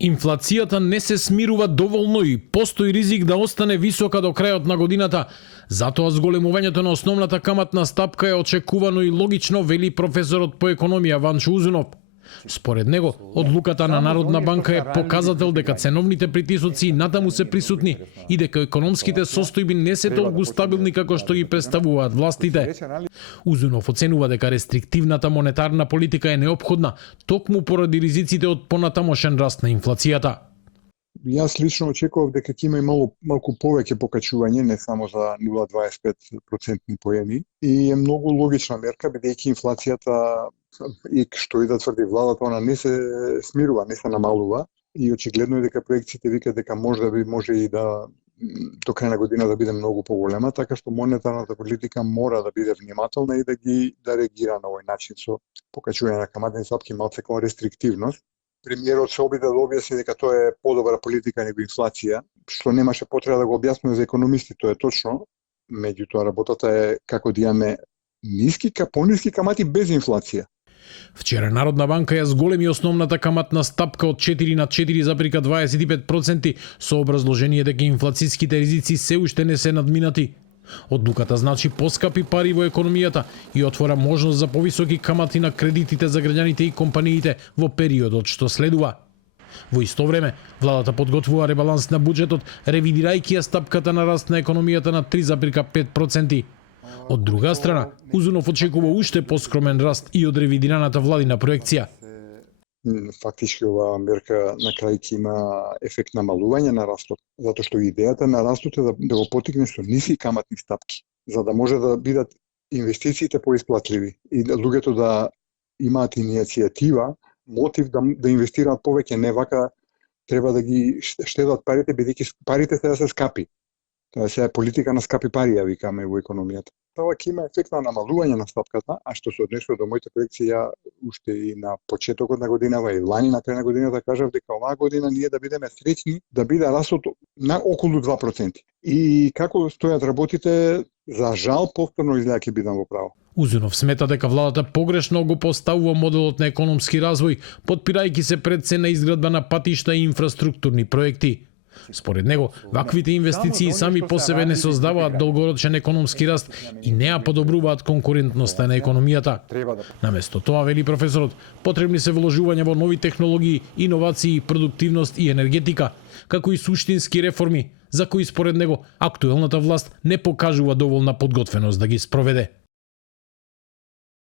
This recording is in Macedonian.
Инфлацијата не се смирува доволно и постои ризик да остане висока до крајот на годината. Затоа зголемувањето на основната каматна стапка е очекувано и логично, вели професорот по економија Ванчо Узунов. Според него, одлуката на Народна банка е показател дека ценовните притисоци натаму се присутни и дека економските состојби не се толку стабилни како што ги представуваат властите. Узунов оценува дека рестриктивната монетарна политика е неопходна токму поради ризиците од понатамошен раст на инфлацијата. Јас лично очекував дека ќе има и малку повеќе покачување, не само за 0,25% поени, и е многу логична мерка, бидејќи инфлацијата, и што и да тврди владата, она не се смирува, не се намалува, и очигледно е дека проекциите викаат дека може и да до крај на година да биде многу поголема, така што монетарната политика мора да биде внимателна и да реагира на овој начин со покачување на каматни стапки, малце кон рестриктивност. Премиерот се обиде да објасни дека тоа е подобра политика него инфлација, што немаше потреба да го објаснува за економисти, тоа е точно. Меѓутоа работата е како да имаме пониски камати без инфлација. Вчера Народна банка ја зголеми основната каматна стапка од 4 на 4,25% со образложение дека инфлацијските ризици се уште не се надминати. Одлуката значи поскапи пари во економијата и отвора можност за повисоки камати на кредитите за граѓаните и компаниите во периодот што следува. Во исто време, владата подготвува ребаланс на буџетот, ревидирајќи ја стапката на раст на економијата на 3,5%. Од друга страна, Узунов очекува уште поскромен раст и од ревидираната владина проекција. Фактички оваа мерка на крај ќе има ефект на намалување на растот, затоа што идејата на растот е да го потикне со ниски каматни стапки, за да може да бидат инвестициите поисплатливи и луѓето да имаат иницијатива, мотив да инвестираат повеќе, не вака треба да ги штедат парите, бидејќи парите се да се скапи. Тоа е политика на скапи пари, ја викаме во економијата. Тоа ќе има ефект на намалување на стапката, а што се однесува до моите проекции, ја уште и на почетокот на годинава и лани на крај на годината кажав дека оваа година ние да бидеме среќни да биде растот на околу 2%. И како стојат работите, за жал повторно изгледа ќе бидам во право. Узунов смета дека владата погрешно го поставува моделот на економски развој, потпирајќи се пред се на изградба на патишта и инфраструктурни проекти. Според него, ваквите инвестиции сами по себе не создаваат долгорочен економски раст и не ја подобруваат конкурентноста на економијата. Наместо тоа, вели професорот, потребни се вложувања во нови технологии, иновации, продуктивност и енергетика, како и суштински реформи, за кои според него актуелната власт не покажува доволна подготвеност да ги спроведе.